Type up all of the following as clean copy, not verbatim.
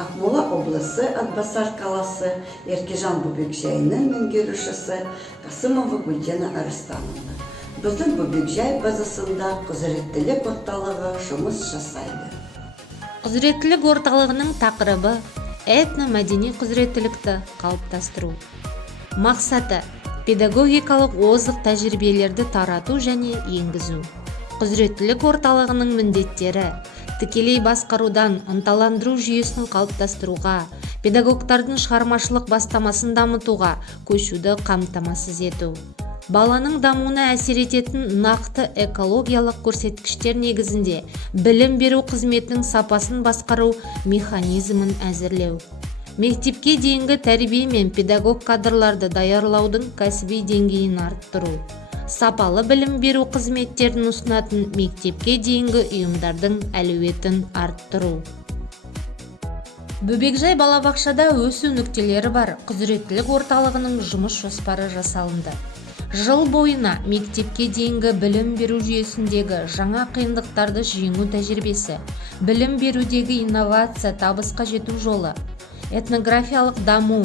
Ақмола облысы Атбасар қаласы Еркежан бөбекжайының меңгерушісі Қасымова Гүлдена Арыстановна. Біздің бөбекжай базасында құзыреттілік орталығы жұмыс жасайды. Құзыреттілік орталығының тақырыбы этно-мәдени құзыреттілікті қалыптастыру. Мақсаты педагогикалық озық тәжірибелерді тарату және енгізу. Құзыреттілік орталығының міндеттері тікелей басқарудан ынталандыру жүйесін қалыптастыруға, педагогтардың шығармашылық бастамасын дамытуға көшуді қамтамасыз ету. Баланың дамуына әсер ететін нақты экологиялық көрсеткіштер негізінде білім беру қызметінің сапасын басқару механизмін әзірлеу. Мектепке дейінгі тәрбие мен педагог кадрларды даярлаудың кәсіби деңгейін арттыру. Сапалы білім беру қызметтерін ұсынатын мектепке дейінгі ұйымдардың әлеуетін арттыру. Бөбекжай балабақшада өсу нүктелері бар құзыреттілік орталығының жұмыс жоспары жасалынды. Жыл бойына мектепке дейінгі білім беру жүйесіндегі жаңа қиындықтарды жеңу тәжірибесі, білім берудегі инновация, табысқа жету жолы, этнографиялық даму,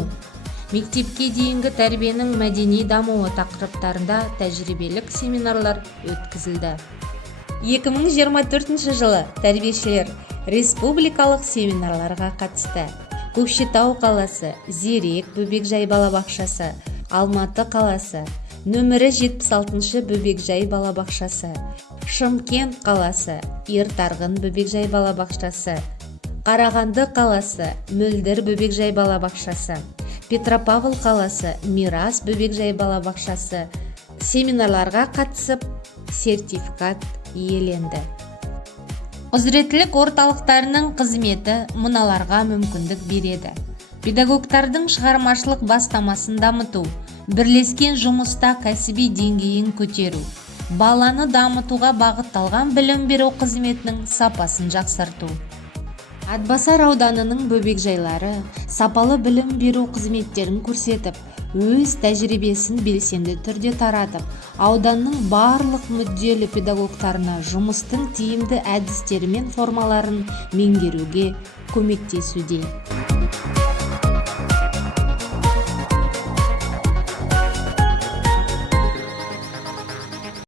мектепке дейінгі тәрбиенің мәдени дамуы тақырыптарында тәжірибелік семинарлар өткізілді. 2024 жылы тәрбиешілер республикалық семинарларға қатысты. Көкшетау қаласы, Зерек бөбекжай балабақшасы, Алматы қаласы, нөмірі 76 бөбекжай балабақшасы, Шымкент қаласы, Ертарғын бөбекжай балабақшасы, Қарағанды қаласы, Мөлдір бөбекжай балабақшасы, Петропавл қаласы, Мирас бөбекжай балабақшасы семинарларға қатысып, сертификат иеленді. Құзыреттілік орталықтарының қызметі мыналарға мүмкіндік береді. Педагогтардың шығармашылық бастамасын дамыту, бірлескен жұмыста кәсіби деңгейін көтеру, баланы дамытуға бағытталған білім беру қызметінің сапасын жақсарту. Атбасар ауданының бөбекжайлары сапалы білім беру қызметтерін көрсетіп, өз тәжірибесін белсенді түрде таратып, ауданның барлық мүдделі педагогтарына жұмыстың тиімді әдістері мен формаларын меңгеруге көмектесуде.